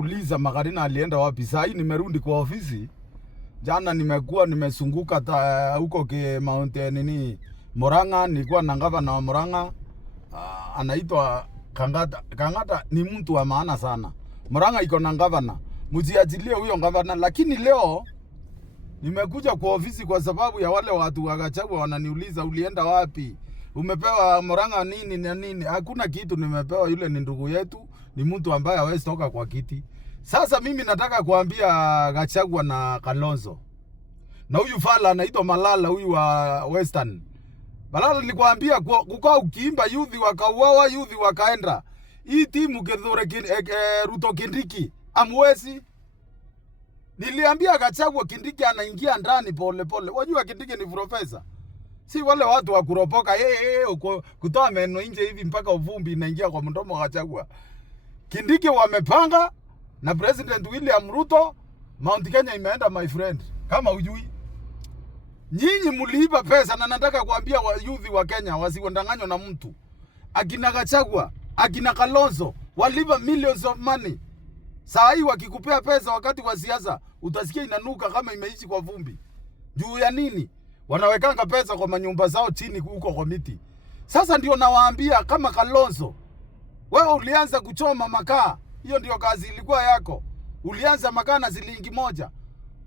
Uliza Magarina alienda wapi? Saa hii nimerudi kwa ofisi. Jana nimekuwa nimesunguka huko ke Mount nini Murang'a, nilikuwa na gavana wa Murang'a anaitwa Kang'ata. Kang'ata ni mtu wa maana sana. Murang'a iko na gavana. Msiachilie huyo gavana, lakini leo nimekuja kwa ofisi kwa sababu ya wale watu wa Gachagua wananiuliza ulienda wapi? Umepewa Murang'a nini na nini? Hakuna kitu nimepewa, yule ni ndugu yetu, ni mtu ambaye hawezi toka kwa kiti. Sasa mimi nataka kuambia Gachagua na Kalonzo. Na huyu fala anaitwa Malala, huyu wa Western. Malala nilikwambia kukaa ukiimba youth wakauawa, youth wakaenda. Hii timu Kithure Ruto Kindiki amwezi. Niliambia Gachagua Kindiki anaingia ndani pole pole. Wajua Kindiki ni profesa. Si wale watu wa kuropoka kutoa meno nje hivi mpaka uvumbi inaingia kwa mdomo wa Gachagua. Kindiki wamepanga na President William Ruto, Mount Kenya imeenda my friend. Kama hujui. Nyinyi mliiba pesa, na nataka kuambia youth wa Kenya wasiwadanganywe na mtu. Akina Gachagua, akina Kalonzo waliba millions of money. Saa hii wakikupea pesa wakati wa siasa utasikia inanuka kama imeishi kwa vumbi. Juu ya nini? Wanawekanga pesa kwa manyumba zao chini huko kwa miti. Sasa ndio nawaambia kama Kalonzo, wewe ulianza kuchoma makaa. Hiyo ndio kazi ilikuwa yako. Ulianza makaa na shilingi moja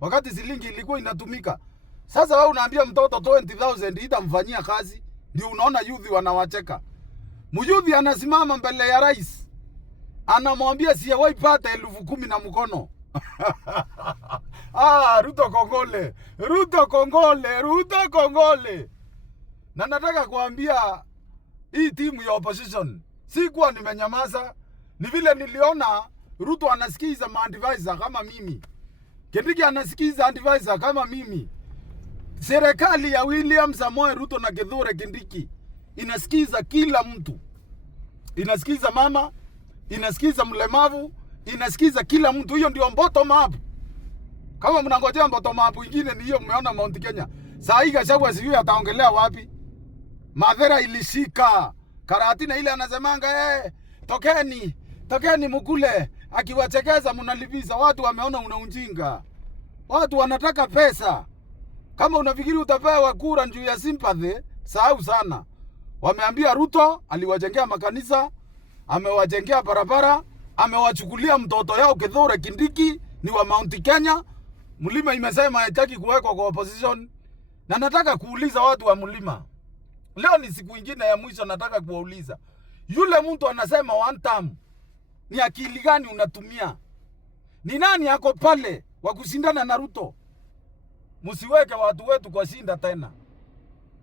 wakati shilingi ilikuwa inatumika. Sasa wewe unaambia mtoto 20,000 itamfanyia kazi, ndio unaona youth wanawacheka. Muyuthi anasimama mbele ya rais, anamwambia sijawahi pata 10,000 na mkono. Ruto Kongole, Ruto Kongole, Ruto Kongole. Na nataka kuambia hii timu ya opposition, sikuwa nimenyamaza. Ni vile niliona Ruto anasikiza ma-advisor kama mimi. Kindiki anasikiza advisor kama mimi. Serikali ya William Samoei Ruto na Kithure Kindiki inasikiza kila mtu. Inasikiza mama, inasikiza mlemavu, inasikiza kila mtu. Hiyo ndio bottom up. Kama mnangojea bottom up ingine ni hiyo mmeona Mount Kenya. Saa hii Gachagua sijui ataongelea wapi. Madhera ilishika. Karatina ile anasemanga tokeni mkule, akiwachekeza mnalipiza. Watu wameona una unjinga. Watu wanataka pesa. Kama unafikiri utapewa kura juu ya sympathy, sahau sana. Wameambia Ruto aliwajengea makanisa, amewajengea barabara, amewachukulia mtoto yao Kithure Kindiki ni wa Mount Kenya. Mlima imesema haitaki kuwekwa kwa opposition. Na nataka kuuliza watu wa Mlima. Leo ni siku nyingine ya mwisho, nataka kuwauliza. Yule mtu anasema one term, ni akili gani unatumia? Ni nani ako pale wa kushindana na Ruto? Msiweke watu wetu kwa shinda tena.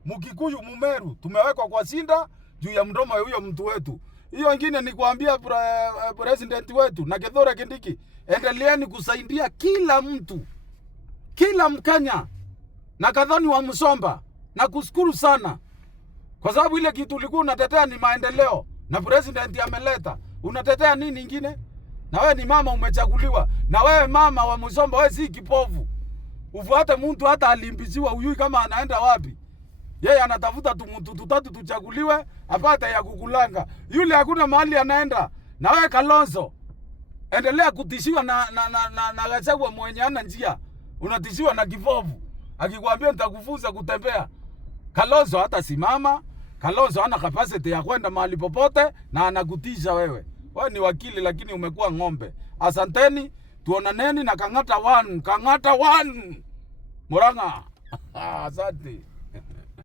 Mkikuyu Mumeru tumewekwa kwa shinda juu ya mdomo huyo mtu wetu. Hiyo ingine ni kuambia president wetu na Kithure Kindiki, endeleeni kusaidia kila mtu, kila Mkenya na kadhani wa Msomba, na kushukuru sana. Kwa sababu ile kitu ulikuwa unatetea ni maendeleo na president ameleta. Unatetea nini ingine? Na wewe ni mama umechaguliwa. Na wewe mama wa Msomba, wewe si kipofu. Ufuate mtu hata alimbiziwa huyui kama anaenda wapi. Yeye anatafuta mtu tutatu tuchaguliwe apate ya kukulanga. Yule hakuna mahali anaenda. Na wewe Kalonzo, endelea kutishiwa na Gachagua mwenye ana njia. Unatishiwa na kipofu. Akikwambia nitakufunza kutembea. Kalonzo hata simama. Kalonzo hana capacity ya kwenda mahali popote na anakutisha wewe. Wewe ni wakili lakini umekuwa ng'ombe. Asanteni, tuonaneni na Kang'ata 1, Kang'ata 1. Murang'a. Asante.